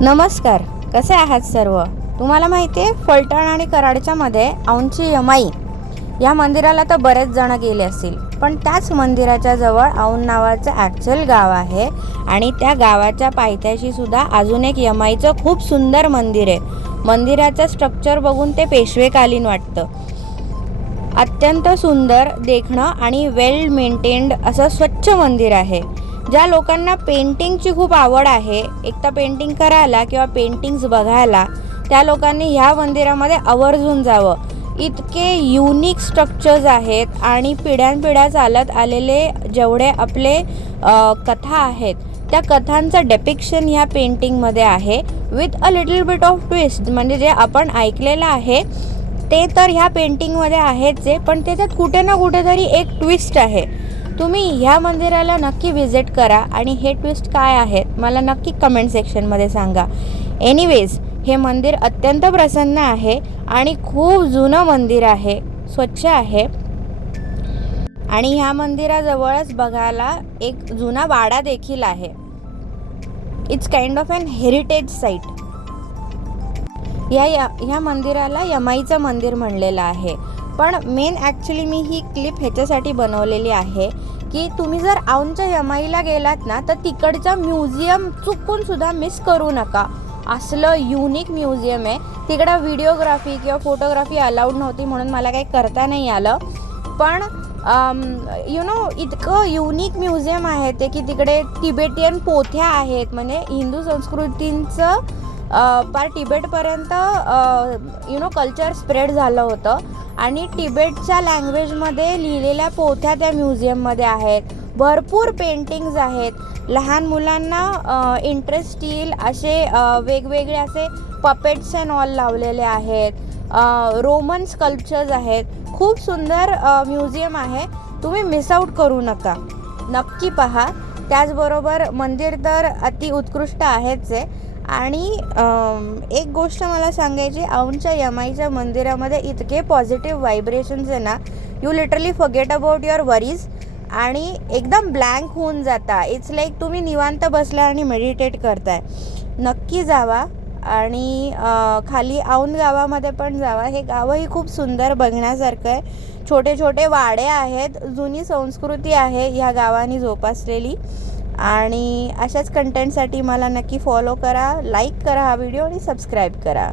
नमस्कार, कसे आहात सर्व? तुम्हाला माहिती आहे फलटण आणि कराडच्या मध्ये औंधची यमाई या मंदिराला तर बरेच जण गेले असतील, पण त्याच मंदिराच्या जवळ औंध नावाचं ॲक्च्युअल गाव आहे आणि त्या गावाच्या पायथ्याशी सुद्धा अजून एक यमाईचं खूप सुंदर मंदिर आहे. मंदिराचं स्ट्रक्चर बघून ते पेशवेकालीन वाटतं. अत्यंत सुंदर देखणं आणि वेल मेंटेन्ड असं स्वच्छ मंदिर आहे. ज्या लोकांना पेंटिंगची खूप आवड आहे, एक तर पेंटिंग करायला किंवा पेंटिंग्स बघायला, त्या लोकांनी ह्या मंदिरामध्ये आवर्जून जावं. इतके युनिक स्ट्रक्चर्स आहेत आणि पिढ्यानपिढ्या चालत आलेले जेवढे आपले कथा आहेत, त्या कथांचं डेपिक्शन ह्या पेंटिंगमध्ये आहे with a little bit of twist. म्हणजे जे आपण ऐकलेलं आहे ते तर ह्या पेंटिंगमध्ये आहेच आहे, पण त्याच्यात कुठे ना कुठेतरी एक ट्विस्ट आहे. तुम्ही ह्या मंदिराला नक्की व्हिजिट करा आणि हे ट्विस्ट काय आहेत मला नक्की कमेंट सेक्शनमध्ये सांगा. एनिवेज, हे मंदिर अत्यंत प्रसन्न आहे आणि खूप जुनं मंदिर आहे, स्वच्छ आहे. आणि ह्या मंदिराजवळच बघायला एक जुना वाडा देखील आहे. It's kind of an heritage site. ह्या मंदिराला यमाईचं मंदिर म्हणलेलं आहे. पण मेन ॲक्च्युली मी ही क्लिप ह्याच्यासाठी बनवलेली आहे की तुम्ही जर औंधच्या यमाईला गेलात ना, तर तिकडचं म्युझियम चुकून सुद्धा मिस करू नका. असलं युनिक म्युझियम आहे. तिकडं व्हिडिओग्राफी किंवा फोटोग्राफी अलाउड नव्हती म्हणून मला काही करता नाही आलं, पण इतकं युनिक म्युझियम आहे ते की तिकडे तिबेटियन पोथ्या आहेत. म्हणजे हिंदू संस्कृतींचं पार तिबेटपर्यंत कल्चर स्प्रेड झालं होतं आणि तिबेटच्या लँग्वेजमध्ये लिहिलेल्या पोथ्या त्या म्युझियममध्ये आहेत. भरपूर पेंटिंग्ज आहेत. लहान मुलांना इंटरेस्ट येईल असे वेगवेगळे असे पपेट्स अँड ऑल लावलेले आहेत. रोमन स्कल्पचर्स आहेत. खूप सुंदर म्युझियम आहे. तुम्ही मिस आऊट करू नका, नक्की पहा. त्याचबरोबर मंदिर तर अति उत्कृष्ट आहेच आहे. आणि एक गोष्ट मला सांगायची, औंधच्या यमाईच्या मंदिरामध्ये इतके पॉझिटिव्ह व्हायब्रेशन्स आहे ना, you literally forget about your worries आणि एकदम ब्लँक होऊन जाता. इट्स लाईक तुम्ही निवांत बसला आणि मेडिटेट करताय. नक्की जावा. आणि खाली औंध गावामध्ये पण जावा. हे गावही खूप सुंदर बघण्यासारखं आहे. छोटे छोटे वाडे आहेत. जुनी संस्कृती आहे ह्या गावानी जोपासलेली. आणि अशाच कंटेंटसाठी मला नक्की फॉलो करा, लाईक करा हा व्हिडिओ आणि सबस्क्राईब करा.